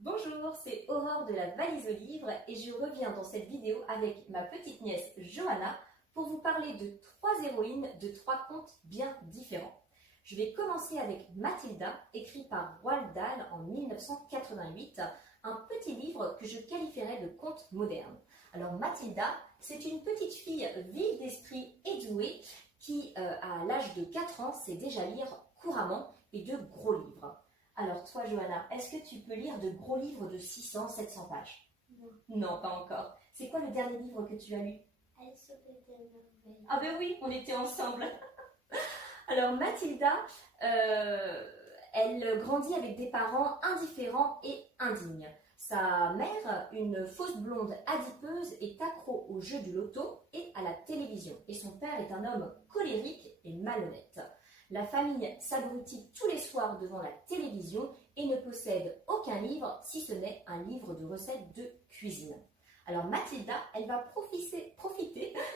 Bonjour, c'est Aurore de la Valise aux Livres et je reviens dans cette vidéo avec ma petite nièce Johanna pour vous parler de 3 héroïnes de 3 contes bien différents. Je vais commencer avec Mathilda, écrit par Roald Dahl en 1988, un petit livre que je qualifierais de conte moderne. Alors Mathilda, c'est une petite fille vive d'esprit et douée qui, à l'âge de 4 ans, sait déjà lire couramment et de gros livres. Alors toi, Johanna, est-ce que tu peux lire de gros livres de 600, 700 pages? Non. Non, pas encore. C'est quoi le dernier livre que tu as lu? Alice au Pays des Merveilles. Ah ben oui, on était ensemble. Alors Mathilda, elle grandit avec des parents indifférents et indignes. Sa mère, une fausse blonde adipeuse, est accro au jeu du loto et à la télévision. Et son père est un homme colérique et malhonnête. La famille s'abrutit tous les soirs devant la télévision et ne possède aucun livre, si ce n'est un livre de recettes de cuisine. Alors Mathilda, elle va profiter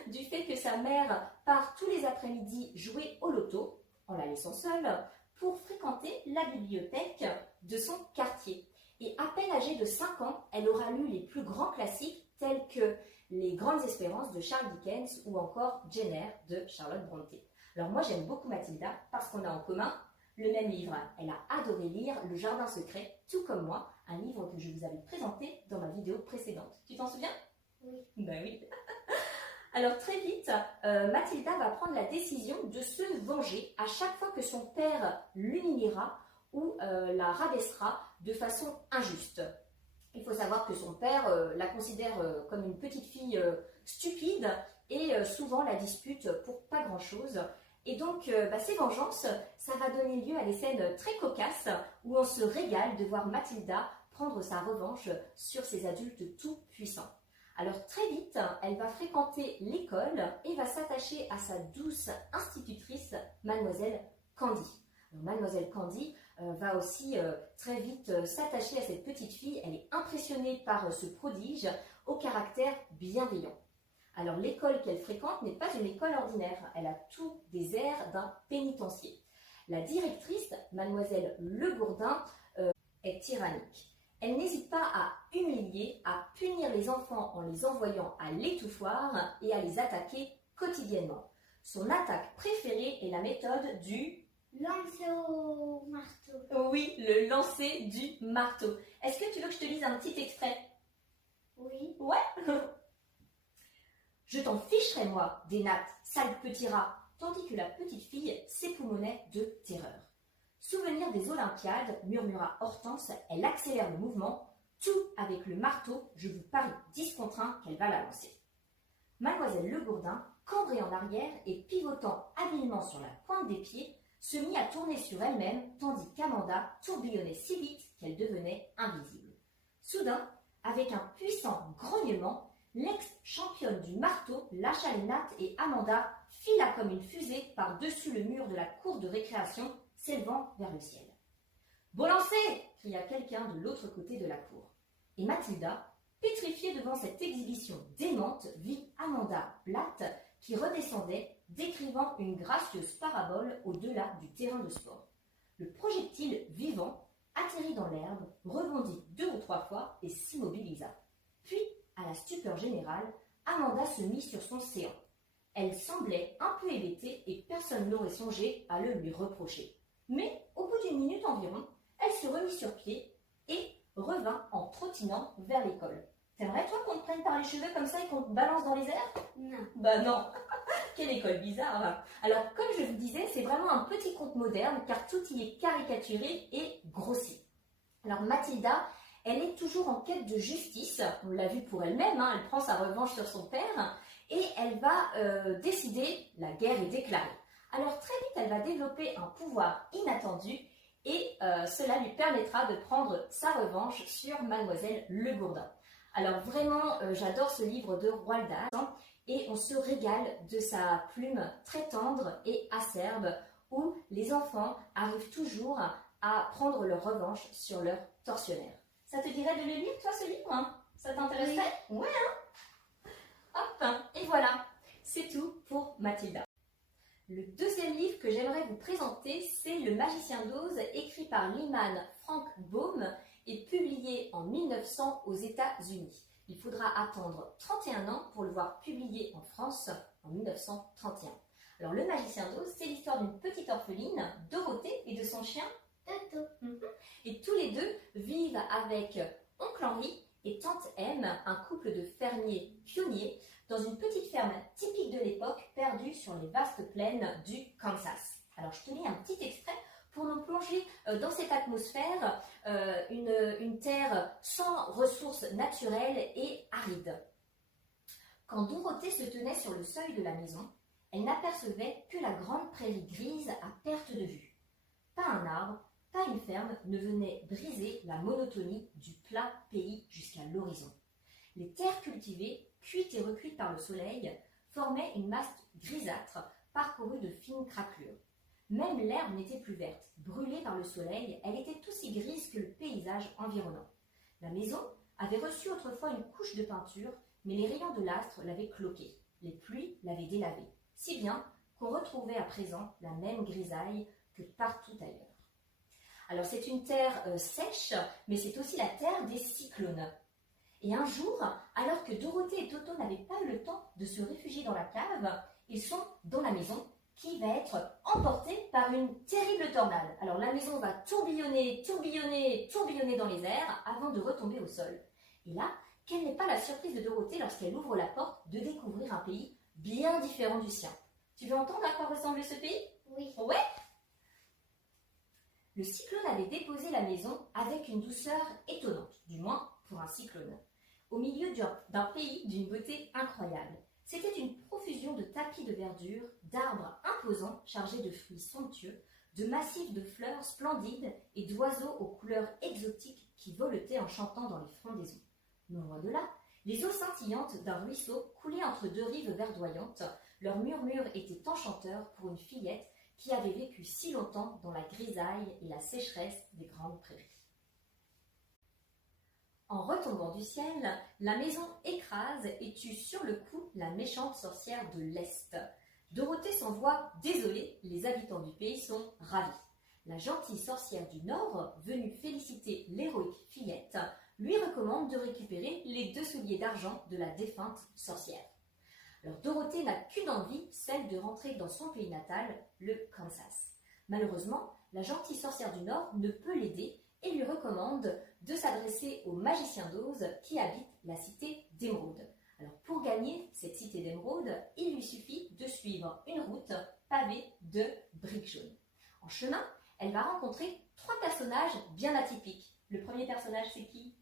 du fait que sa mère part tous les après-midi jouer au loto, en la laissant seule, pour fréquenter la bibliothèque de son quartier. Et à peine âgée de 5 ans, elle aura lu les plus grands classiques tels que Les Grandes Espérances de Charles Dickens ou encore Jane Eyre de Charlotte Brontë. Alors moi j'aime beaucoup Mathilda parce qu'on a en commun le même livre. Elle a adoré lire Le Jardin Secret, tout comme moi, un livre que je vous avais présenté dans ma vidéo précédente. Tu t'en souviens? Oui. Ben oui. Alors très vite, Mathilda va prendre la décision de se venger à chaque fois que son père l'humiliera ou la rabaissera de façon injuste. Il faut savoir que son père la considère comme une petite fille stupide et souvent la dispute pour pas grand-chose. Et donc, ces vengeances, ça va donner lieu à des scènes très cocasses où on se régale de voir Mathilda prendre sa revanche sur ces adultes tout puissants. Alors très vite, elle va fréquenter l'école et va s'attacher à sa douce institutrice, Mademoiselle Candy. Alors, Mademoiselle Candy va aussi très vite s'attacher à cette petite fille. Elle est impressionnée par ce prodige au caractère bienveillant. Alors l'école qu'elle fréquente n'est pas une école ordinaire, elle a tous des airs d'un pénitencier. La directrice, Mademoiselle Legourdin, est tyrannique. Elle n'hésite pas à humilier, à punir les enfants en les envoyant à l'étouffoir et à les attaquer quotidiennement. Son attaque préférée est la méthode du Lancer au marteau. Oui, le lancer du marteau. Est-ce que tu veux que je te lise un petit extrait? Oui. Ouais. Je t'en ficherai, moi, des nattes, sale petit rat, tandis que la petite fille s'époumonnait de terreur. Souvenir des Olympiades, murmura Hortense, elle accélère le mouvement. Tout avec le marteau, je vous parie 10 contre 1 qu'elle va la lancer. Mademoiselle Legourdin, cambrée en arrière et pivotant habilement sur la pointe des pieds, se mit à tourner sur elle-même, tandis qu'Amanda tourbillonnait si vite qu'elle devenait invisible. Soudain, avec un puissant grognement, l'ex-championne du marteau lâcha les nattes et Amanda fila comme une fusée par-dessus le mur de la cour de récréation, s'élevant vers le ciel. « Beau lancer !» cria quelqu'un de l'autre côté de la cour. Et Mathilda, pétrifiée devant cette exhibition démente, vit Amanda plate qui redescendait, décrivant une gracieuse parabole au-delà du terrain de sport. Le projectile vivant atterrit dans l'herbe, rebondit 2 ou 3 fois et s'immobilisa. Puis, à la stupeur générale, Amanda se mit sur son séant. Elle semblait un peu hébétée et personne n'aurait songé à le lui reprocher. Mais, au bout d'1 minute environ, elle se remit sur pied et revint en trottinant vers l'école. T'aimerais toi qu'on te prenne par les cheveux comme ça et qu'on te balance dans les airs? Non. Bah non. Quelle école bizarre. Alors, comme je vous disais, c'est vraiment un petit conte moderne car tout y est caricaturé et grossi. Alors Mathilda, elle est toujours en quête de justice, on l'a vu pour elle-même, elle prend sa revanche sur son père et elle va décider, la guerre est déclarée. Alors très vite, elle va développer un pouvoir inattendu et cela lui permettra de prendre sa revanche sur Mademoiselle Legourdin. Alors vraiment, j'adore ce livre de Roald Dahl et on se régale de sa plume très tendre et acerbe où les enfants arrivent toujours à prendre leur revanche sur leur tortionnaire. Ça te dirait de le lire, toi, ce livre, hein? Ça t'intéresserait? Oui. Ouais, hein? Hop, et voilà, c'est tout pour Mathilda. Le deuxième livre que j'aimerais vous présenter, c'est Le Magicien d'Oz, écrit par Lyman Frank Baum et publié en en 1900 aux États-Unis. Il faudra attendre 31 ans pour le voir publié en France en 1931. Alors Le Magicien d'Oz, c'est l'histoire d'une petite orpheline, Dorothée, et de son chien Toto. Et tous les deux vivent avec oncle Henri et tante M, un couple de fermiers pionniers, dans une petite ferme typique de l'époque, perdue sur les vastes plaines du Kansas. Alors je te lis un petit extrait pour nous plonger dans cette atmosphère, une terre sans ressources naturelles et aride. Quand Dorothée se tenait sur le seuil de la maison, elle n'apercevait que la grande prairie grise à perte de vue. Pas un arbre, pas une ferme ne venait briser la monotonie du plat pays jusqu'à l'horizon. Les terres cultivées, cuites et recuites par le soleil, formaient une masse grisâtre parcourue de fines craquelures. Même l'herbe n'était plus verte. Brûlée par le soleil, elle était aussi grise que le paysage environnant. La maison avait reçu autrefois une couche de peinture, mais les rayons de l'astre l'avaient cloquée. Les pluies l'avaient délavée, si bien qu'on retrouvait à présent la même grisaille que partout ailleurs. Alors c'est une terre sèche, mais c'est aussi la terre des cyclones. Et un jour, alors que Dorothée et Toto n'avaient pas eu le temps de se réfugier dans la cave, ils sont dans la maison qui va être emportée par une terrible tornade. Alors la maison va tourbillonner, tourbillonner, tourbillonner dans les airs avant de retomber au sol. Et là, quelle n'est pas la surprise de Dorothée lorsqu'elle ouvre la porte de découvrir un pays bien différent du sien. Tu veux entendre à quoi ressemblait ce pays? Oui. Ouais. Le cyclone avait déposé la maison avec une douceur étonnante, du moins pour un cyclone, au milieu d'un pays d'une beauté incroyable. C'était une profusion de tapis de verdure, d'arbres imposants chargés de fruits somptueux, de massifs de fleurs splendides et d'oiseaux aux couleurs exotiques qui voletaient en chantant dans les frondaisons. Non loin de là, les eaux scintillantes d'un ruisseau coulaient entre deux rives verdoyantes. Leur murmure était enchanteur pour une fillette qui avait vécu si longtemps dans la grisaille et la sécheresse des grandes prairies. En retombant du ciel, la maison écrase et tue sur le coup la méchante sorcière de l'Est. Dorothée s'envoie désolée, les habitants du pays sont ravis. La gentille sorcière du Nord, venue féliciter l'héroïque fillette, lui recommande de récupérer les 2 souliers d'argent de la défunte sorcière. Alors Dorothée n'a qu'une envie, celle de rentrer dans son pays natal, le Kansas. Malheureusement, la gentille sorcière du Nord ne peut l'aider et lui recommande de s'adresser au magicien d'Oz qui habite la cité d'Émeraude. Alors pour gagner cette cité d'Émeraude, il lui suffit de suivre une route pavée de briques jaunes. En chemin, elle va rencontrer 3 personnages bien atypiques. Le premier personnage, c'est qui?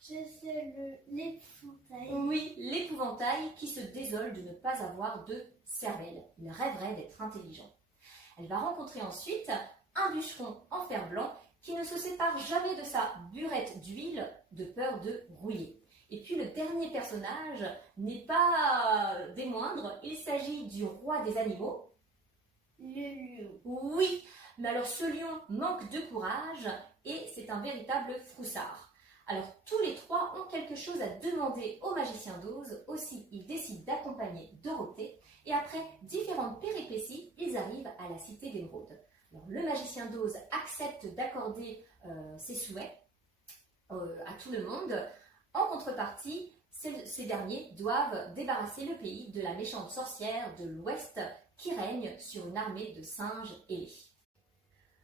Je sais l'épouvantail. Oui, l'épouvantail qui se désole de ne pas avoir de cervelle. Il rêverait d'être intelligent. Elle va rencontrer ensuite un bûcheron en fer blanc qui ne se sépare jamais de sa burette d'huile de peur de rouiller. Et puis le dernier personnage n'est pas des moindres, il s'agit du roi des animaux. Le lion. Oui, mais alors ce lion manque de courage et c'est un véritable froussard. Alors tous les 3 ont quelque chose à demander au magicien d'Oz, aussi ils décident d'accompagner Dorothée et après différentes péripéties, ils arrivent à la cité d'Émeraude. Alors, le magicien d'Oz accepte d'accorder ses souhaits à tout le monde. En contrepartie, ces derniers doivent débarrasser le pays de la méchante sorcière de l'Ouest qui règne sur une armée de singes ailés.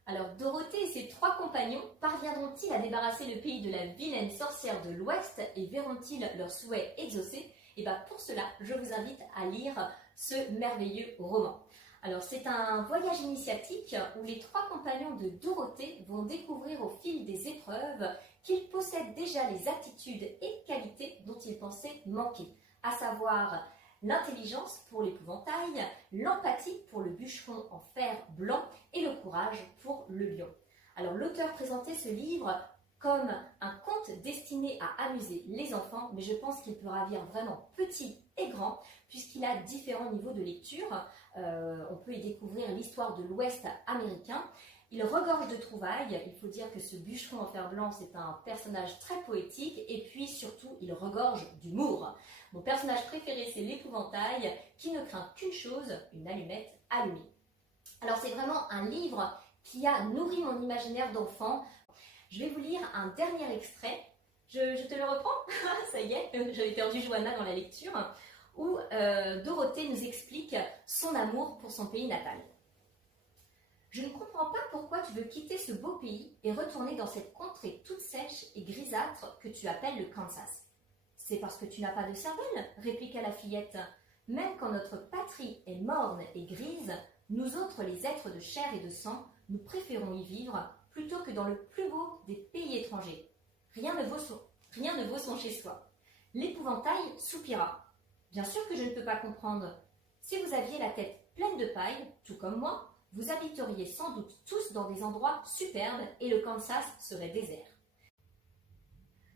Alors Dorothée et ses 3 compagnons parviendront-ils à débarrasser le pays de la vilaine sorcière de l'Ouest et verront-ils leurs souhaits exaucés? Et bien pour cela, je vous invite à lire ce merveilleux roman. Alors c'est un voyage initiatique où les 3 compagnons de Dorothée vont découvrir au fil des épreuves qu'ils possèdent déjà les attitudes et qualités dont ils pensaient manquer, à savoir l'intelligence pour l'épouvantail, l'empathie pour le bûcheron en fer blanc et le courage pour le lion. Alors l'auteur présentait ce livre comme un conte destiné à amuser les enfants, mais je pense qu'il peut ravir vraiment petits et grands, puisqu'il a différents niveaux de lecture. On peut y découvrir l'histoire de l'Ouest américain. Il regorge de trouvailles. Il faut dire que ce bûcheron en fer blanc, c'est un personnage très poétique, et puis surtout, il regorge d'humour. Mon personnage préféré, c'est l'épouvantail, qui ne craint qu'une chose, une allumette allumée. Alors c'est vraiment un livre qui a nourri mon imaginaire d'enfant. Je vais vous lire un dernier extrait Je te le reprends. Ça y est, j'avais perdu Johanna dans la lecture, où Dorothée nous explique son amour pour son pays natal. Je ne comprends pas pourquoi tu veux quitter ce beau pays et retourner dans cette contrée toute sèche et grisâtre que tu appelles le Kansas. C'est parce que tu n'as pas de cervelle, répliqua la fillette. Même quand notre patrie est morne et grise, nous autres, les êtres de chair et de sang, nous préférons y vivre plutôt que dans le plus beau des pays étrangers. Rien ne vaut son chez-soi. L'épouvantail soupira. Bien sûr que je ne peux pas comprendre. Si vous aviez la tête pleine de paille, tout comme moi, vous habiteriez sans doute tous dans des endroits superbes et le Kansas serait désert.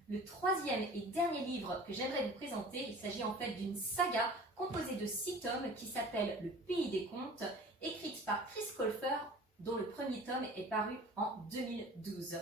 Le troisième et dernier livre que j'aimerais vous présenter, il s'agit en fait d'une saga composée de 6 tomes qui s'appelle Le Pays des Contes, écrite par Chris Colfer, dont le premier tome est paru en 2012.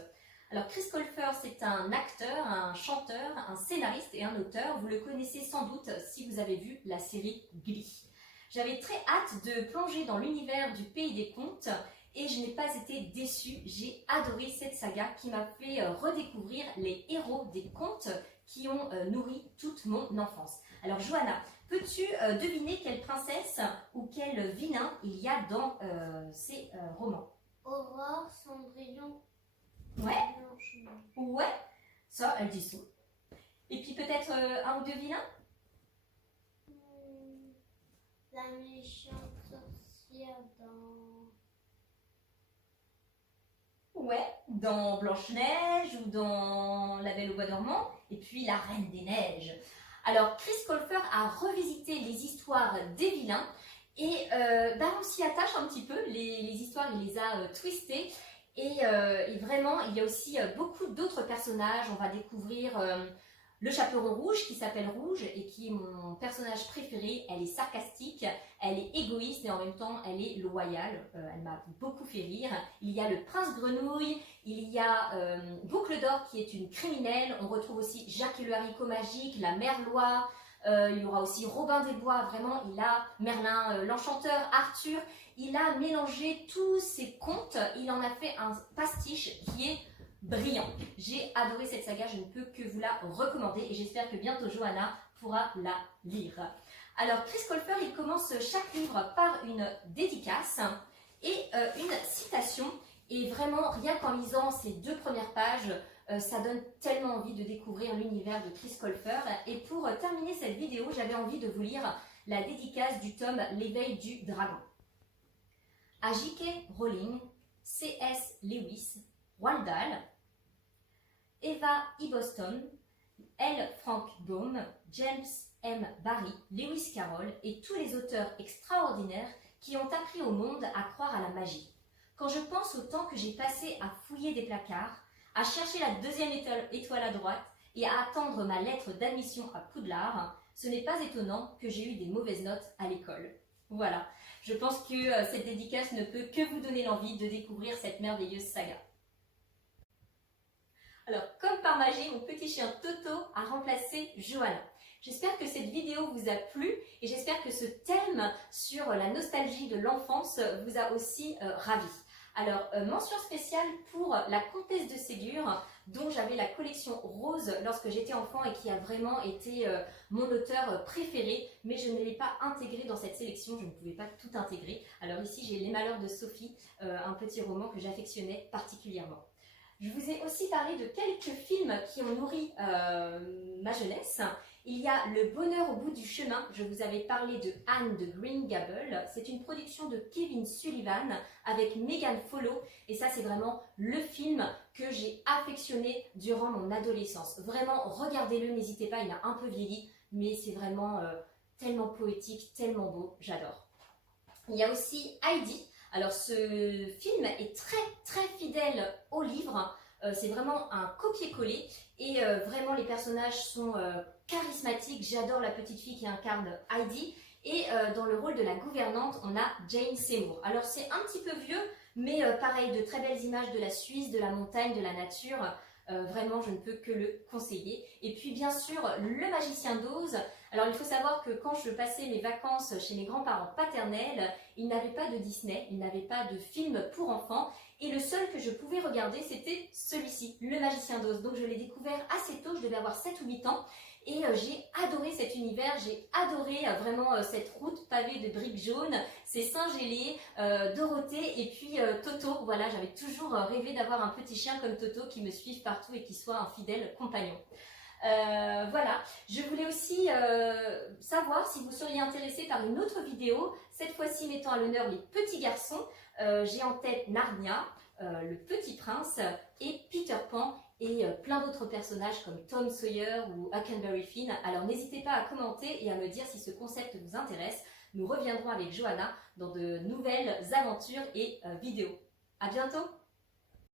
Alors Chris Colfer, c'est un acteur, un chanteur, un scénariste et un auteur. Vous le connaissez sans doute si vous avez vu la série Glee. J'avais très hâte de plonger dans l'univers du Pays des Contes et je n'ai pas été déçue. J'ai adoré cette saga qui m'a fait redécouvrir les héros des contes qui ont nourri toute mon enfance. Alors Johanna, peux-tu deviner quelle princesse ou quel vilain il y a dans ces romans? Aurore, Cendrillon. Ouais. Blanche-Neige. Ouais, ça, elles y sont. Et puis peut-être un ou deux vilains? La méchante sorcière dans... Ouais, dans Blanche-Neige ou dans La Belle au Bois dormant, et puis La Reine des Neiges. Alors, Chris Colfer a revisité les histoires des vilains, et on s'y attache un petit peu, les histoires, il les a twistées, et vraiment, il y a aussi beaucoup d'autres personnages. On va découvrir le chaperon rouge qui s'appelle Rouge et qui est mon personnage préféré. Elle est sarcastique, elle est égoïste et en même temps elle est loyale. Elle m'a beaucoup fait rire. Il y a le prince Grenouille, il y a Boucle d'Or qui est une criminelle. On retrouve aussi Jacques et le haricot magique, la Merloire. Il y aura aussi Robin des Bois. Vraiment, il a Merlin, l'enchanteur, Arthur. Il a mélangé tous ces contes. Il en a fait un pastiche qui est brillant. J'ai adoré cette saga, je ne peux que vous la recommander et j'espère que bientôt Johanna pourra la lire. Alors Chris Colfer, il commence chaque livre par une dédicace et une citation, et vraiment rien qu'en lisant ces 2 premières pages, ça donne tellement envie de découvrir l'univers de Chris Colfer. Et pour terminer cette vidéo, j'avais envie de vous lire la dédicace du tome L'éveil du dragon. À J.K. Rowling, C.S. Lewis, Roald Dahl, Eva E. Boston, L. Frank Baum, James M. Barrie, Lewis Carroll et tous les auteurs extraordinaires qui ont appris au monde à croire à la magie. Quand je pense au temps que j'ai passé à fouiller des placards, à chercher la 2e étoile à droite et à attendre ma lettre d'admission à Poudlard, ce n'est pas étonnant que j'ai eu des mauvaises notes à l'école. Voilà, je pense que cette dédicace ne peut que vous donner l'envie de découvrir cette merveilleuse saga. Alors, comme par magie, mon petit chien Toto a remplacé Johanna. J'espère que cette vidéo vous a plu et j'espère que ce thème sur la nostalgie de l'enfance vous a aussi ravi. Alors, mention spéciale pour La Comtesse de Ségur, dont j'avais la collection rose lorsque j'étais enfant et qui a vraiment été mon auteur préféré, mais je ne l'ai pas intégré dans cette sélection, je ne pouvais pas tout intégrer. Alors ici, j'ai Les Malheurs de Sophie, un petit roman que j'affectionnais particulièrement. Je vous ai aussi parlé de quelques films qui ont nourri ma jeunesse. Il y a Le Bonheur au bout du chemin. Je vous avais parlé de Anne de Green Gables. C'est une production de Kevin Sullivan avec Megan Follow. Et ça, c'est vraiment le film que j'ai affectionné durant mon adolescence. Vraiment, regardez-le, n'hésitez pas, il a un peu vieilli, mais c'est vraiment tellement poétique, tellement beau, j'adore. Il y a aussi Heidi. Alors ce film est très fidèle au livre, c'est vraiment un copier-coller et vraiment les personnages sont charismatiques. J'adore la petite fille qui incarne Heidi et dans le rôle de la gouvernante on a Jane Seymour. Alors c'est un petit peu vieux mais pareil, de très belles images de la Suisse, de la montagne, de la nature. Vraiment je ne peux que le conseiller. Et puis bien sûr Le Magicien d'Oz Alors il faut savoir que quand je passais mes vacances chez mes grands-parents paternels, ils n'avaient pas de Disney, ils n'avaient pas de film pour enfants et le seul que je pouvais regarder c'était celui-ci, Le Magicien d'Oz. Donc je l'ai découvert assez tôt, je devais avoir 7 ou 8 ans et j'ai adoré cet univers, j'ai adoré vraiment cette route pavée de briques jaunes, ces singes ailés, Dorothée et puis Toto. Voilà, j'avais toujours rêvé d'avoir un petit chien comme Toto qui me suive partout et qui soit un fidèle compagnon. Voilà, je voulais aussi savoir si vous seriez intéressé par une autre vidéo, cette fois-ci mettant à l'honneur les petits garçons. J'ai en tête Narnia, le Petit Prince et Peter Pan et plein d'autres personnages comme Tom Sawyer ou Huckleberry Finn. Alors n'hésitez pas à commenter et à me dire si ce concept vous intéresse. Nous reviendrons avec Johanna dans de nouvelles aventures et vidéos. À bientôt!